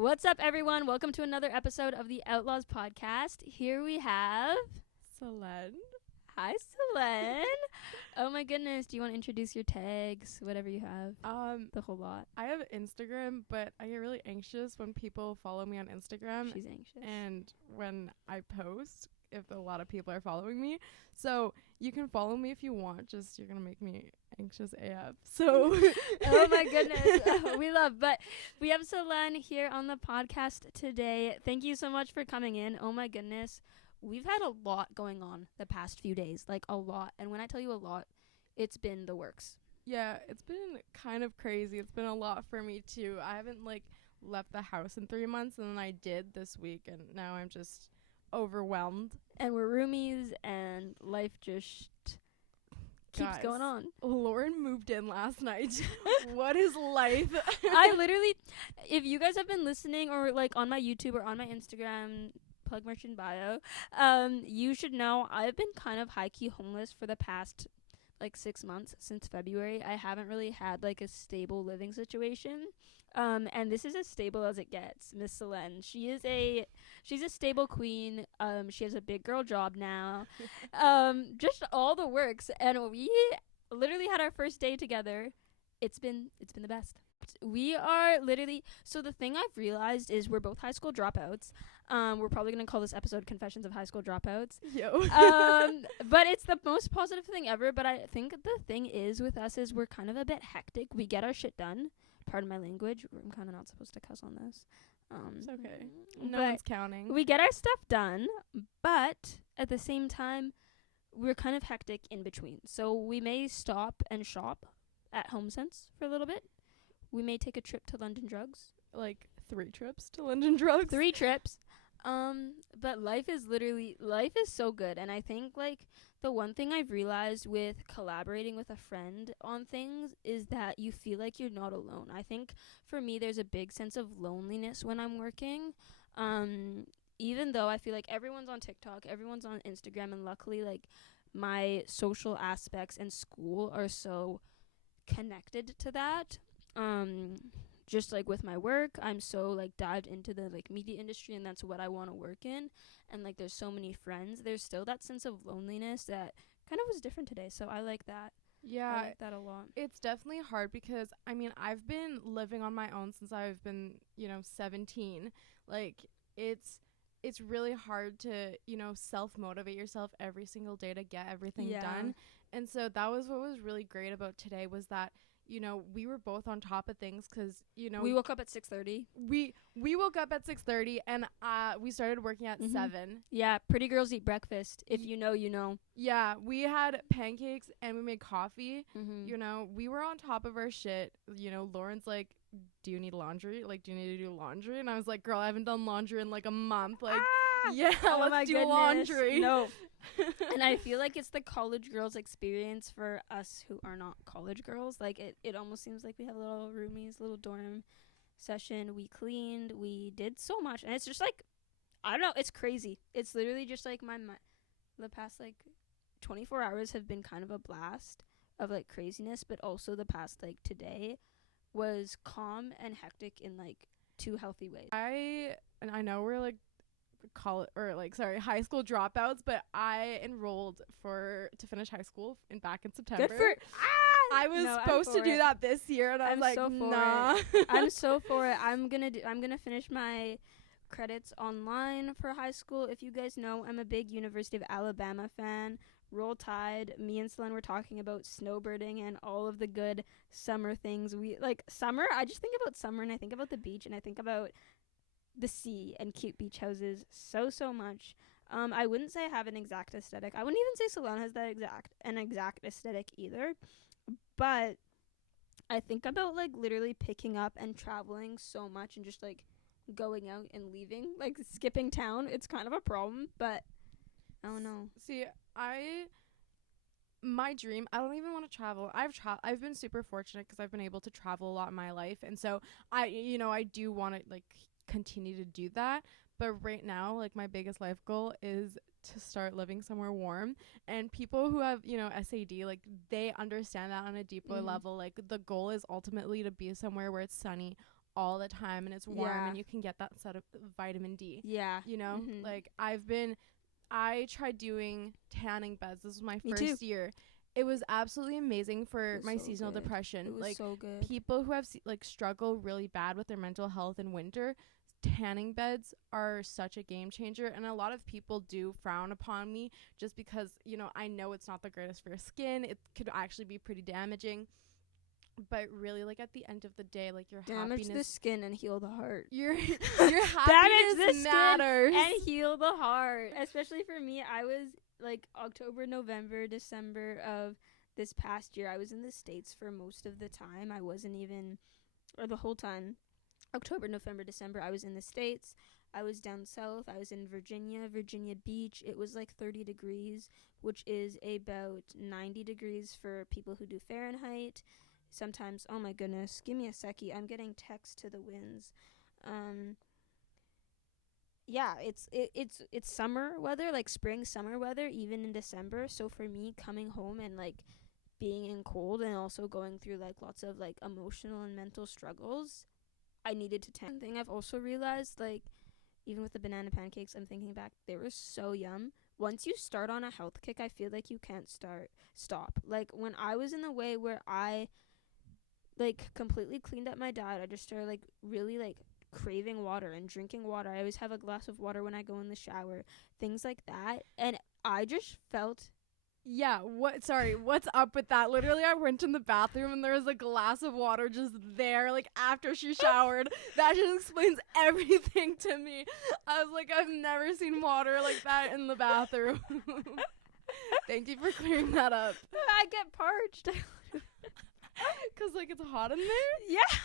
What's up, everyone? Welcome to another episode of the Outlaws podcast. Here we have Selene. Hi, Selene. Oh my goodness. Do you want to introduce your tags, whatever you have? The whole lot. I have Instagram, but I get really anxious when people follow me on Instagram. She's anxious. And when I post, if a lot of people are following me. So you can follow me if you want, just you're going to make me anxious AF. So oh my goodness. We have Selene here on the podcast today. Thank you so much for coming in. Oh my goodness. We've had a lot going on the past few days, like a lot. And when I tell you a lot, it's been the works. Yeah, it's been kind of crazy. It's been a lot for me too. I haven't left the house in 3 months, and then I did this week, and now I'm just overwhelmed. And we're roomies, and life just keeps going on. Lauren moved in last night. What is life? I literally, if you guys have been listening or like on my YouTube or on my Instagram, plug merch in bio, you should know I've been kind of high-key homeless for the past 6 months since February. I haven't really had a stable living situation. And this is as stable as it gets. Miss Selene, she's a stable queen. She has a big girl job now. Just all the works. And we literally had our first day together. It's been the best. We are literally, so the thing I've realized is we're both high school dropouts. We're probably going to call this episode Confessions of High School Dropouts. Yo. But it's the most positive thing ever. But I think the thing is with us is we're kind of a bit hectic. We get our shit done. Pardon my language. I'm kind of not supposed to cuss on this. It's okay. No one's counting. We get our stuff done, but at the same time, we're kind of hectic in between. So we may stop and shop at HomeSense for a little bit. We may take a trip to London Drugs. 3 trips to London Drugs. 3 trips. But life is so good. And I think the one thing I've realized with collaborating with a friend on things is that you feel like you're not alone. I think for me, there's a big sense of loneliness when I'm working. Even though I feel like everyone's on TikTok, everyone's on Instagram, and luckily my social aspects and school are so connected to that. Just with my work, I'm so dived into the media industry, and that's what I want to work in. And there's so many friends. There's still that sense of loneliness that kind of was different today. So I like that. Yeah, I like that a lot. It's definitely hard because I've been living on my own since I've been 17. It's really hard to self-motivate yourself every single day to get everything done. And so that was what was really great about today was that we were both on top of things because, we woke up at 6:30. We woke up at 6:30 and we started working at 7. Yeah, pretty girls eat breakfast. If you know, you know. Yeah, we had pancakes and we made coffee. We were on top of our shit. Lauren's like, do you need laundry? Do you need to do laundry? And I was like, girl, I haven't done laundry in a month. Yeah, let's do laundry. No. And I feel like it's the college girls experience for us who are not college girls. It almost seems like we have little roomies, little dorm session. We cleaned, we did so much, and it's just I don't know, it's crazy. It's literally just the past 24 hours have been kind of a blast of craziness, but also the past today was calm and hectic in 2 healthy ways. I know we're high school dropouts, but I enrolled to finish high school back in September. Good for I was supposed to do that this year, and I'm so nah. I'm so for it. I'm gonna finish my credits online for high school. If you guys know, I'm a big University of Alabama fan. Roll Tide. Me and Selene were talking about snowbirding and all of the good summer things. We summer. I just think about summer, and I think about the beach, and I think about the sea and cute beach houses so much. I wouldn't say I have an exact aesthetic. I wouldn't even say Selene has an exact aesthetic either. But I think about literally picking up and traveling so much and just going out and leaving, skipping town. It's kind of a problem, but I don't know. See, my dream, I don't even want to travel. I've been super fortunate because I've been able to travel a lot in my life, and so I do want to continue to do that. But right now, my biggest life goal is to start living somewhere warm. And people who have, SAD, they understand that on a deeper level. The goal is ultimately to be somewhere where it's sunny all the time and it's warm Yeah. and you can get that sort of vitamin D. Yeah. You know, Mhm. like I tried doing tanning beds. This was my Me too. first year. It was absolutely amazing for It was my so seasonal good. depression. It was Like so good. people who have like struggle really bad with their mental health in winter, tanning beds are such a game changer. And a lot of people do frown upon me just because, you know, I know it's not the greatest for your skin. It could actually be pretty damaging. But really, like at the end of the day, like your Damage the happiness, skin and heal the heart. your Damage happiness the skin matters. and heal the heart. Especially for me, I was like October, November, December of this past year. I was in the States for most of the time. I wasn't even, or the whole time. October, November, December, I was in the States. I was down south. I was in Virginia Beach. It was like 30 degrees, which is about 90 degrees for people who do Fahrenheit. Sometimes, oh my goodness, give me a seckie. I'm getting text to the winds. Yeah, it's summer weather, like spring summer weather, even in December. So for me, coming home and like being in cold and also going through like lots of like emotional and mental struggles, I needed to tan. Thing I've also realized, like even with the banana pancakes, I'm thinking back, they were so yum. Once you start on a health kick, I feel like you can't stop. Like when I was in the way where I like completely cleaned up my diet, I just started like really like craving water and drinking water. I always have a glass of water when I go in the shower, things like that. And I just felt Yeah, what's up with that? Literally, I went in the bathroom and there was a glass of water just there, like after she showered. That just explains everything to me. I was like, I've never seen water like that in the bathroom. Thank you for clearing that up. I get parched. 'Cause like it's hot in there? Yeah.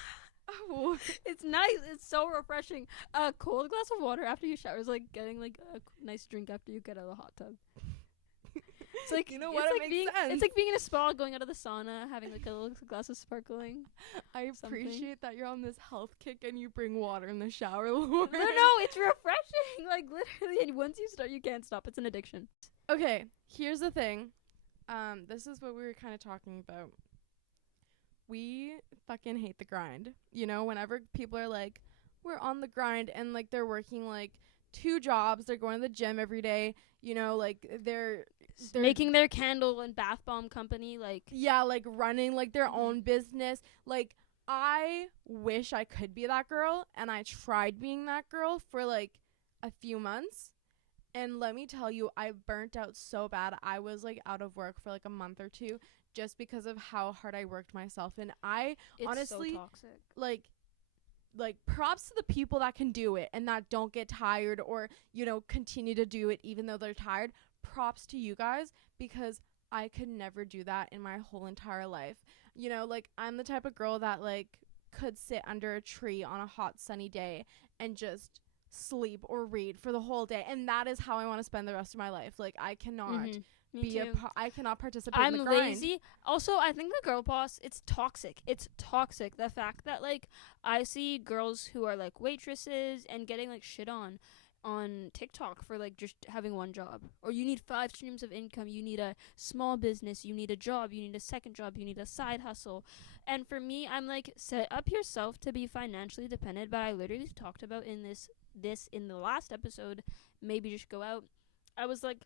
Oh. It's nice. It's so refreshing. A cold glass of water after you shower is like getting like a nice drink after you get out of the hot tub. It's like, you know what? It's It like makes sense. It's like being in a spa, going out of the sauna, having like a little glass of sparkling. I something. appreciate that you're on this health kick and you bring water in the shower, Lauren. No, it's refreshing. Like literally, and once you start, you can't stop. It's an addiction. Okay, here's the thing. This is what we were kind of talking about. We fucking hate the grind. You know, whenever people are like, we're on the grind and like they're working like 2 jobs, they're going to the gym every day, you know, like they're Making their candle and bath bomb company, like yeah, like running like their own business. Like I wish I could be that girl, and I tried being that girl for like a few months. And let me tell you, I burnt out so bad. I was like out of work for like a month or two just because of how hard I worked myself. And I it's honestly so toxic. like props to the people that can do it and that don't get tired or, you know, continue to do it even though they're tired. Props to you guys, because I could never do that in my whole entire life. You know, like I'm the type of girl that like could sit under a tree on a hot sunny day and just sleep or read for the whole day, and that is how I want to spend the rest of my life. Like I cannot I cannot participate in the I'm grind. lazy. Also, I think the girl boss, it's toxic. It's toxic. The fact that like I see girls who are like waitresses and getting like shit on TikTok for like just having one job. Or you need 5 streams of income. You need a small business. You need a job. You need a second job. You need a side hustle. And for me, I'm like, set up yourself to be financially dependent. But I literally talked about in this in the last episode, maybe just go out. I was like,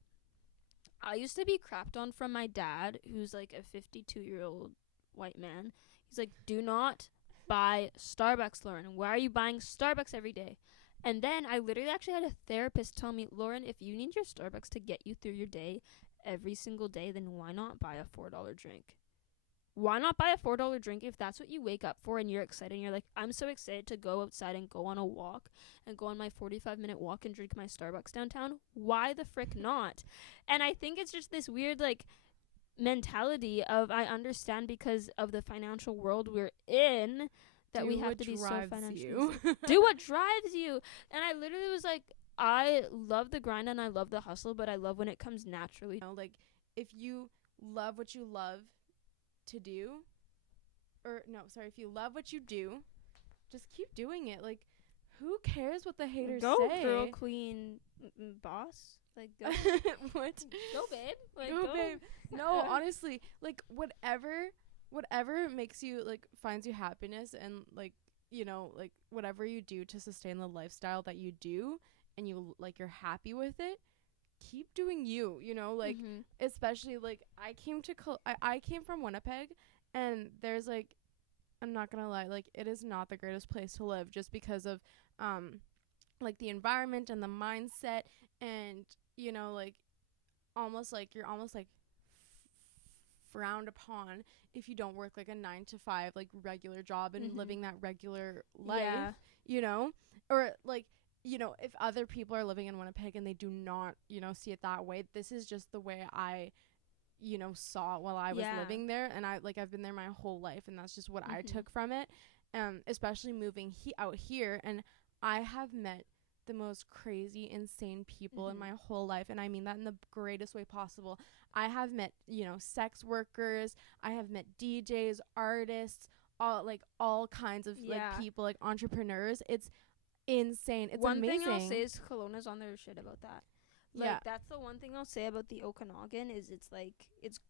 I used to be crapped on from my dad, who's like a 52-year-old white man. He's like, do not buy Starbucks, Lauren. Why are you buying Starbucks every day? And then I literally actually had a therapist tell me, Lauren, if you need your Starbucks to get you through your day every single day, then why not buy a $4 drink? Why not buy a $4 drink if that's what you wake up for and you're excited and you're like, I'm so excited to go outside and go on a walk and go on my 45-minute walk and drink my Starbucks downtown? Why the frick not? And I think it's just this weird, like, mentality of I understand because of the financial world we're in that we have to be so financially do what drives you. And I literally was like, I love the grind and I love the hustle, but I love when it comes naturally. You know, like if you love what you love to do, if you love what you do, just keep doing it. Like who cares what the haters go say? Girl, queen, boss. Like go. What? Go babe. Like go babe. No, honestly, like whatever makes you like finds you happiness and like you know, like whatever you do to sustain the lifestyle that you do, and you like you're happy with it, keep doing you, you know, like especially like I came from Winnipeg, and there's like, I'm not gonna lie, like it is not the greatest place to live just because of like the environment and the mindset, and you know, like almost like you're almost like frowned upon if you don't work like a 9 to 5 like regular job and living that regular life, you know, or like, you know, if other people are living in Winnipeg and they do not, you know, see it that way, this is just the way I, you know, saw it while I was living there, and I've been there my whole life, and that's just what I took from it. Especially moving out here, and I have met the most crazy, insane people in my whole life, and I mean that in the greatest way possible. I have met, you know, sex workers, I have met DJs, artists, all kinds of like people, like entrepreneurs. It's insane. It's one amazing. Thing I'll say is Kelowna's on their shit about that. Like, that's the one thing I'll say about the Okanagan is it's like it's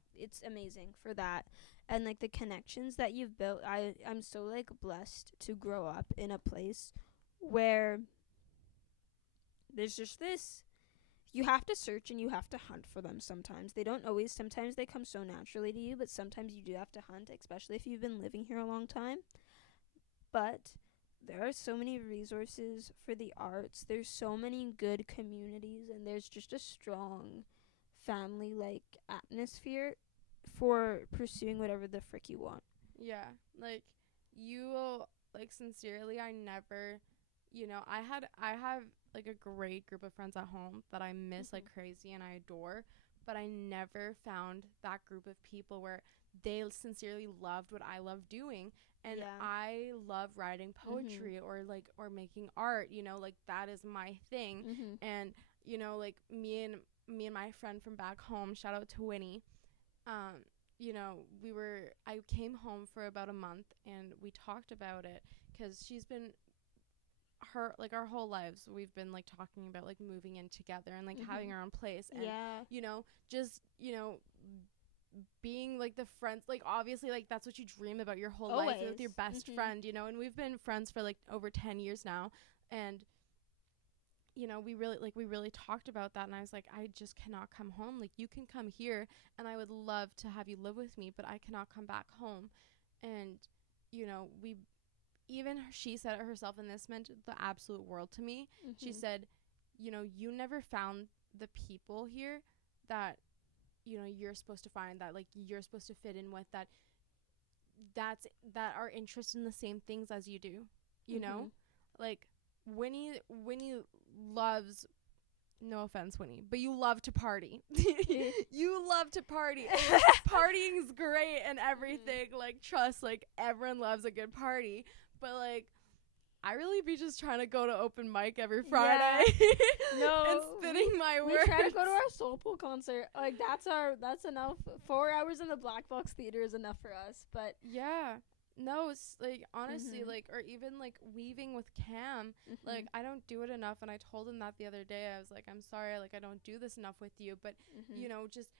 amazing for that, and like the connections that you've built. I'm so like blessed to grow up in a place where there's just this. You have to search and you have to hunt for them sometimes. They don't always. Sometimes they come so naturally to you, but sometimes you do have to hunt, especially if you've been living here a long time. But there are so many resources for the arts. There's so many good communities, and there's just a strong family like atmosphere for pursuing whatever the frick you want. Yeah, like like sincerely, I never, you know, I have like a great group of friends at home that I miss like crazy and I adore, but I never found that group of people where they sincerely loved what I love doing. And I love writing poetry or making art, you know, like that is my thing. And, you know, like me and my friend from back home, shout out to Winnie, you know, I came home for about a month and we talked about it, because she's been our whole lives we've been like talking about like moving in together and like having our own place, and you know, just, you know, being like the friends, like obviously like that's what you dream about your whole life with your best friend, you know, and we've been friends for like over 10 years now, and you know, we really talked about that, and I was like, I just cannot come home. Like, you can come here and I would love to have you live with me, but I cannot come back home. And you know, she said it herself, and this meant the absolute world to me. She said, you know, you never found the people here that, you know, you're supposed to find, that like you're supposed to fit in with, that are interested in the same things as you do, you know. Like Winnie loves, no offense Winnie, but you love to party. You love to party. Partying's great and everything, like trust, like everyone loves a good party, but like I really be just trying to go to open mic every Friday. No, and spitting my words. We try to go to our Soul Pool concert. Like that's enough. 4 hours in the Black Box Theater is enough for us. But yeah, no, like honestly, like, or even like weaving with Cam, like I don't do it enough. And I told him that the other day. I was like, I'm sorry, like I don't do this enough with you. But you know, just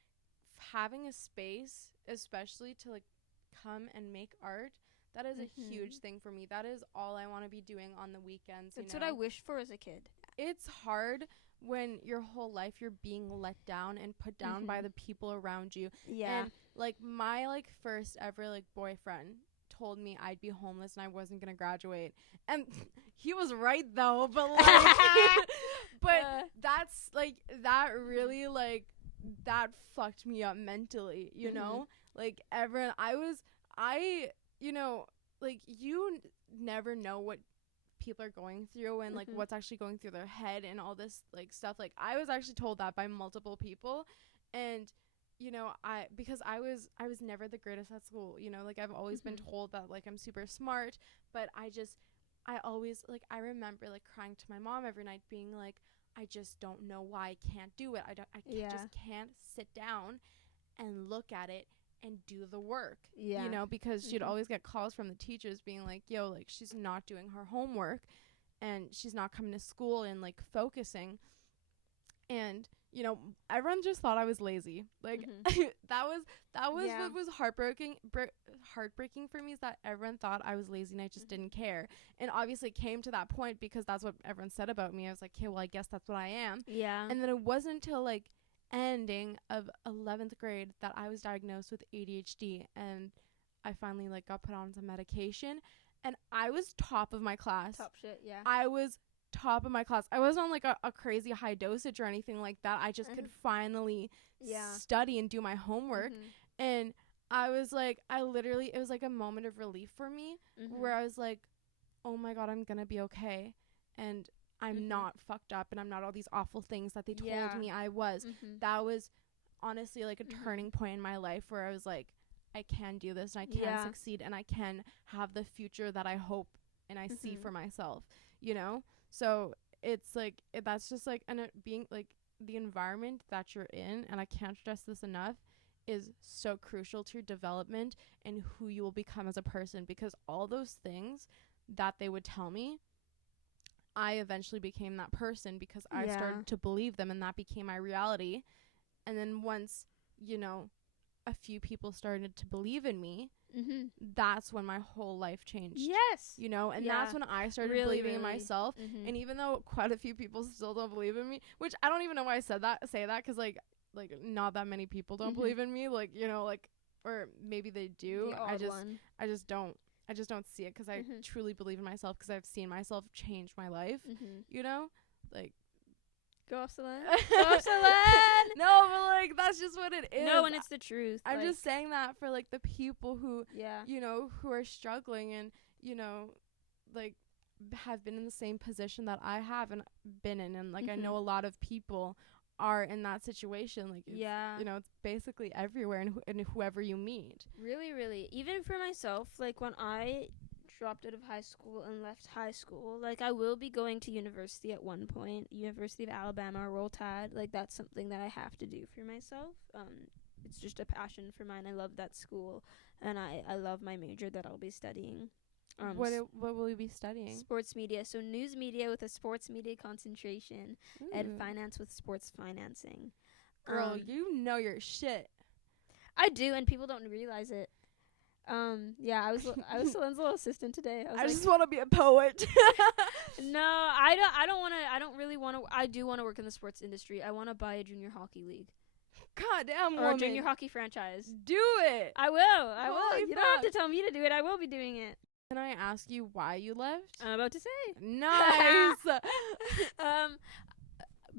having a space, especially to like come and make art. That is a huge thing for me. That is all I want to be doing on the weekends. That's what I wished for as a kid. It's hard when your whole life you're being let down and put down by the people around you. Yeah. And like my like first ever like boyfriend told me I'd be homeless and I wasn't gonna graduate. And he was right though, but like that's like that really like that fucked me up mentally, you know? Like everyone you know, like you never know what people are going through and like what's actually going through their head and all this like stuff. Like I was actually told that by multiple people, and you know, because I was never the greatest at school, you know, like I've always been told that like I'm super smart, but I always like I remember like crying to my mom every night being like, I just don't know why I can't do it. I just can't sit down and look at it and do the work, you know, because she'd always get calls from the teachers being like, yo, like she's not doing her homework and she's not coming to school and like focusing. And you know, everyone just thought I was lazy. Like that was Yeah. what was heartbreaking for me, is that everyone thought I was lazy and I just didn't care. And obviously it came to that point because that's what everyone said about me. I was like, okay, well, I guess that's what I am. Yeah. And then it wasn't until like ending of 11th grade that I was diagnosed with ADHD, and I finally like got put on some medication, and I was top of my class. Top shit. Yeah. I was top of my class. I wasn't on like a crazy high dosage or anything like that. I just could finally study and do my homework. And I was like, it was like a moment of relief for me, where I was like, oh my God, I'm gonna be okay. And I'm not fucked up, and I'm not all these awful things that they told me I was. That was honestly like a turning point in my life, where I was like, I can do this, and I can succeed, and I can have the future that I hope and I see for myself, you know? So it's like, that's just like, and it being like the environment that you're in, and I can't stress this enough, is so crucial to your development and who you will become as a person. Because all those things that they would tell me, I eventually became that person because I started to believe them, and that became my reality. And then once, you know, a few people started to believe in me, that's when my whole life changed. Yes. You know, and that's when I started believing in myself. And even though quite a few people still don't believe in me, which I don't even know why I say that, because like not that many people don't believe in me, like, you know, like, or maybe they do. I just don't see it, because I truly believe in myself, because I've seen myself change my life, you know, like, go off, Celine. Go off, Celine. No, but like, that's just what it is. No, and it's the truth. I'm just saying that for like the people who, yeah, you know, who are struggling, and, you know, like, have been in the same position that I have and been in, and like I know a lot of people are in that situation. Like, it's, you know, it's basically everywhere, and whoever you meet. Really, really. Even for myself, like when I dropped out of high school and left high school, like I will be going to university at one point, University of Alabama or Roll Tide. Like that's something that I have to do for myself. It's just a passion for mine. I love that school, and I love my major that I'll be studying. What will you be studying? Sports media. So news media with a sports media concentration, and finance with sports financing. Girl, you know your shit. I do, and people don't realize it. Yeah, I was Celine's little assistant today. I just want to be a poet. No, I don't want to. I don't really want to. I do want to work in the sports industry. I want to buy a junior hockey league. God damn, or a junior hockey franchise. Do it. I will. You don't have to tell me to do it. I will be doing it. Can I ask you why you left? I'm about to say. Nice.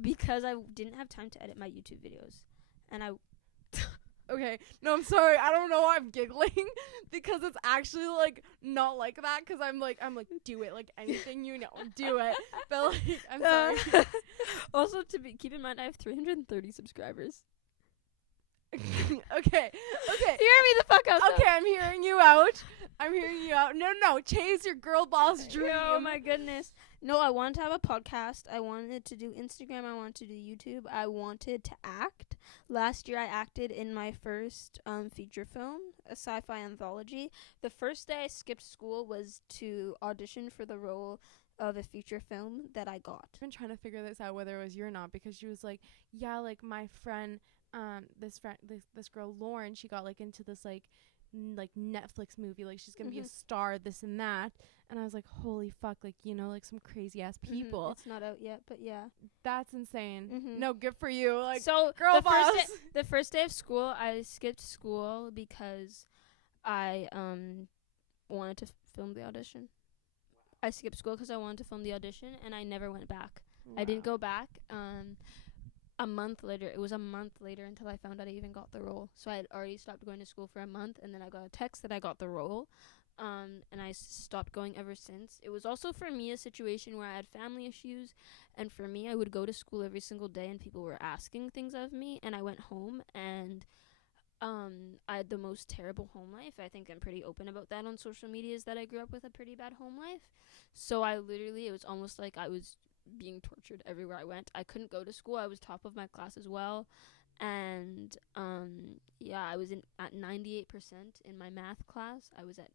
Because I didn't have time to edit my YouTube videos, and I. Okay, no, I'm sorry. I don't know why I'm giggling, because it's actually like not like that. Because I'm like, do it, like anything you know, do it. But like, I'm sorry. Also, keep in mind, I have 330 subscribers. Okay. Hear me the fuck out. Okay, I'm hearing you out. No, chase your girl boss dream. Oh my goodness. No, I wanted to have a podcast. I wanted to do Instagram. I wanted to do YouTube. I wanted to act. Last year I acted in my first feature film, a sci-fi anthology. The first day I skipped school was to audition for the role of a feature film that I got. I've been trying to figure this out, whether it was you or not, because she was like, yeah, like my friend, this girl Lauren, she got like into this like Netflix movie, like she's gonna be a star, this and that. And I was like, holy fuck, like, you know, like some crazy ass people. It's not out yet, but yeah, that's insane. No, good for you. Like, so girl boss. The first day of school I skipped school because I wanted to film the audition. I skipped school because I wanted to film the audition, and I never went back. I didn't go back. A month later, it was a month later until I found out I even got the role. So I had already stopped going to school for a month, and then I got a text that I got the role. And I stopped going ever since. It was also for me a situation where I had family issues, and for me, I would go to school every single day, and people were asking things of me, and I went home, and I had the most terrible home life. I think I'm pretty open about that on social media, is that I grew up with a pretty bad home life. So it was almost like I was being tortured everywhere I went. I couldn't go to school. I was top of my class as well. And I was at 98% in my math class. I was at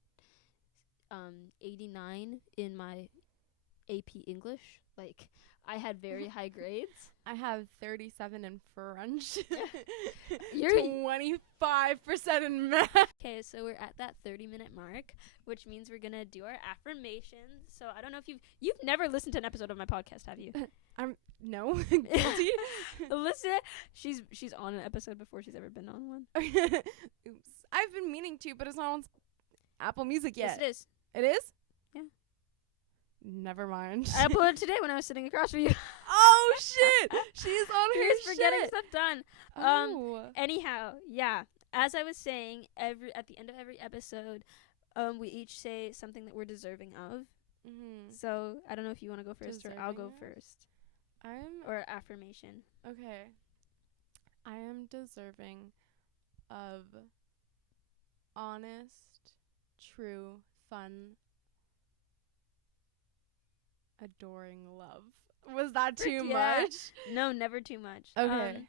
89 in my AP English. Like, I had very high grades. I have 37 in French. You're 25% in math. Okay, so we're at that 30-minute mark, which means we're gonna do our affirmations. So I don't know if you've never listened to an episode of my podcast, have you? No. Guilty. Listen, she's on an episode before she's ever been on one. Oops. I've been meaning to, but it's not on Apple Music yet. Yes, it is. It is? Yeah. Never mind. I uploaded it today when I was sitting across from you. Oh shit! She's on her Here's shit. for getting stuff done. Oh. Anyhow, yeah. As I was saying, at the end of every episode, we each say something that we're deserving of. Mm-hmm. So I don't know if you want to go first or I'll go first. Or affirmation. Okay. I am deserving of honest, true, fun, adoring love. Was that too much? No, never too much. Okay.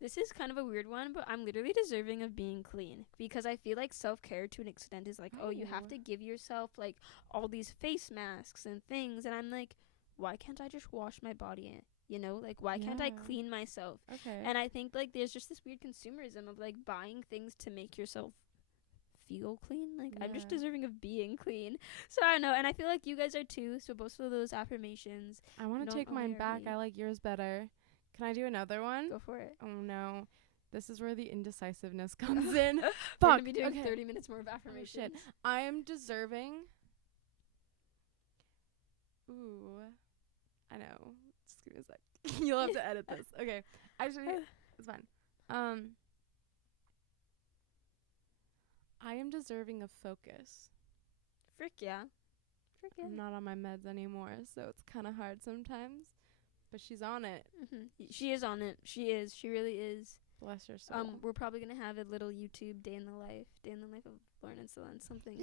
This is kind of a weird one, but I'm literally deserving of being clean because I feel like self-care to an extent is like, oh, you have to give yourself like all these face masks and things. And I'm like, why can't I just wash my body in? You know, like, why can't I clean myself? Okay. And I think like there's just this weird consumerism of like buying things to make yourself feel clean. Like, I'm just deserving of being clean. So I don't know. And I feel like you guys are too. So both of those affirmations. I want to take mine back. I like yours better. Can I do another one? Go for it. Oh no. This is where the indecisiveness comes in. We're Fuck. gonna be doing 30 minutes more of affirmations. Oh, shit. I am deserving. Ooh. I know. Just give me a sec. You'll have to edit this. Okay. Actually, it's fine. I am deserving of focus. Frick yeah. I'm not on my meds anymore, so it's kind of hard sometimes. But she's on it. She is on it. She is. She really is. Bless her soul. We're probably gonna have a little YouTube day in the life of Lauren and Celine. Something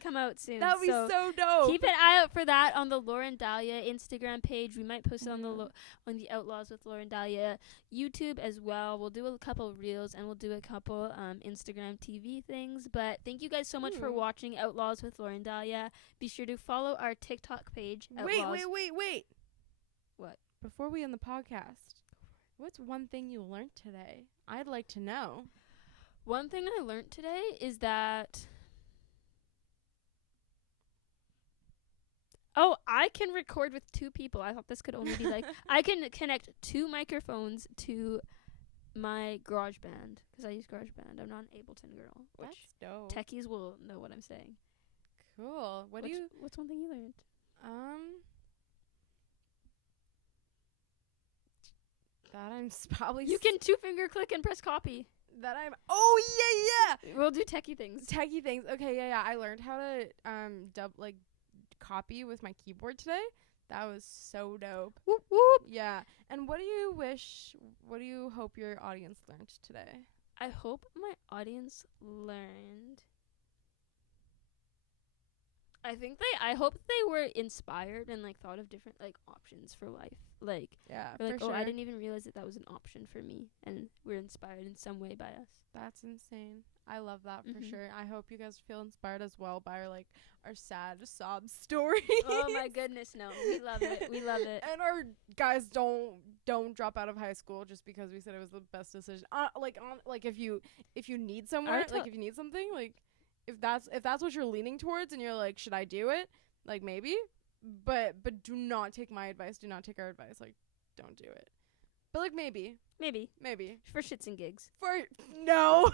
come out soon. That would be so dope. Keep an eye out for that on the Lauren Dahlia Instagram page. We might post it on the Outlaws with Lauren Dahlia YouTube as well. We'll do a couple reels and we'll do a couple Instagram TV things. But thank you guys so much for watching Outlaws with Lauren Dahlia. Be sure to follow our TikTok page. Outlaws. Wait. What? Before we end the podcast, what's one thing you learned today? I'd like to know. One thing I learned today is that I can record with two people. I thought this could only be like I can connect two microphones to my GarageBand because I use GarageBand. I'm not an Ableton girl. That's dope. Techies will know what I'm saying. Cool. What's one thing you learned? That I'm probably you can 2-finger click and press copy. That I'm yeah. We'll do techie things. Okay, yeah. I learned how to copy with my keyboard today. That was so dope. Whoop whoop. Yeah. And what do you hope your audience learned today? I hope my audience learned. I hope they were inspired and like thought of different like options for life. Like, for sure. I didn't even realize that was an option for me, and we're inspired in some way by us. That's insane. I love that for sure. I hope you guys feel inspired as well by our sad sob stories. Oh my goodness, no, we love it. We love it. And our guys don't drop out of high school just because we said it was the best decision. If you need somewhere, if you need something, like if that's what you're leaning towards, and you're like, should I do it? Like maybe. But do not take my advice. Do not take our advice. Like, don't do it. But like maybe For shits and gigs. No,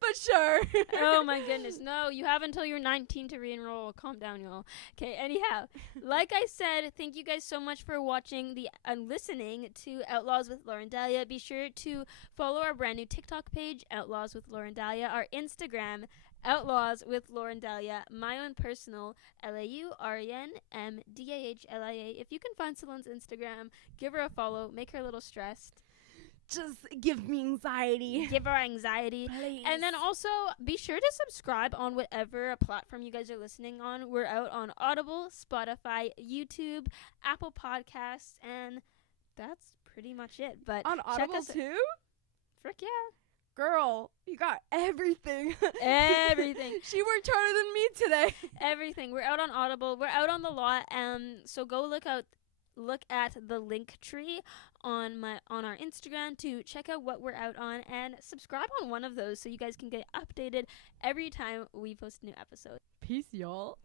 but sure. Oh my goodness, no! You have until you're 19 to re-enroll. Calm down, y'all. Okay. Anyhow, like I said, thank you guys so much for watching listening to Outlaws with Lauren Dahlia. Be sure to follow our brand new TikTok page, Outlaws with Lauren Dahlia. Our Instagram, Outlaws with Lauren Dahlia. My own personal, LAURENMDAHLIA. If you can find Celine's Instagram, give her a follow. Make her a little stressed. Just give me anxiety. Give her anxiety. Please. And then also, be sure to subscribe on whatever platform you guys are listening on. We're out on Audible, Spotify, YouTube, Apple Podcasts, and that's pretty much it. But on Audible too? Frick yeah. Girl, you got everything. Everything. She worked harder than me today. Everything. We're out on Audible. We're out on the lot. So go look out look at the link tree on our Instagram to check out what we're out on, and subscribe on one of those so you guys can get updated every time we post a new episode. Peace, y'all.